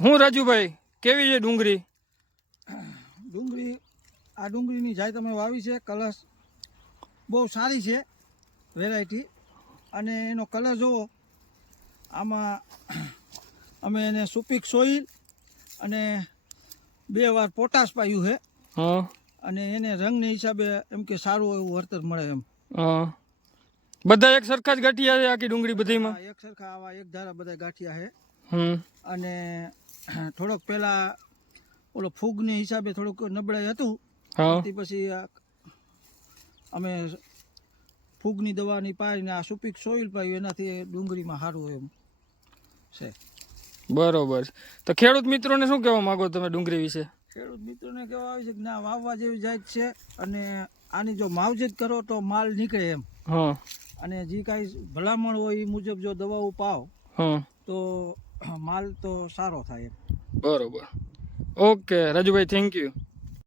હું રાજુભાઈ કેવી છે ડુંગળી ડુંગળી આ ડુંગળીની જાય તમે વાવી છે. કલર બહુ સારી છે વેરાયટી અને એનો કલર જુઓ આમાં અમે એને સુપીક સોઇલ અને બે વાર પોટાશ પાયું છે. હા. અને એને રંગને હિસાબે એમ કે સારું એવું વળતર મળે એમ. બધા એક સરખા જ ગાંઠિયા છે આખી ડુંગળી બધીમાં એક સરખા આવા એક ધારા બધા ગાંઠિયા છે. અને થોડોક પેલા ઓલો ફૂગને હિસાબે થોડુંક નબળાઈ હતું. તે પછી અમે ફૂગની દવાની પાડીને આ સુપીક સોઈલ પાયું એનાથી ડુંગળીમાં સારું એમ છે. બરોબર. તો ખેડૂત મિત્રોને શું કહેવા માંગો તમે ડુંગળી વિશે? ખેડૂત મિત્રોને કહેવા આવે છે કે ના વાવવા જેવી જાત છે અને આની જો માવજત કરો તો માલ નીકળે એમ. અને જે કાંઈ ભલામણ હોય એ મુજબ જો દવાઓ પાવ તો માલ તો સારો થાય બરોબર. Okay Rajubhai thank you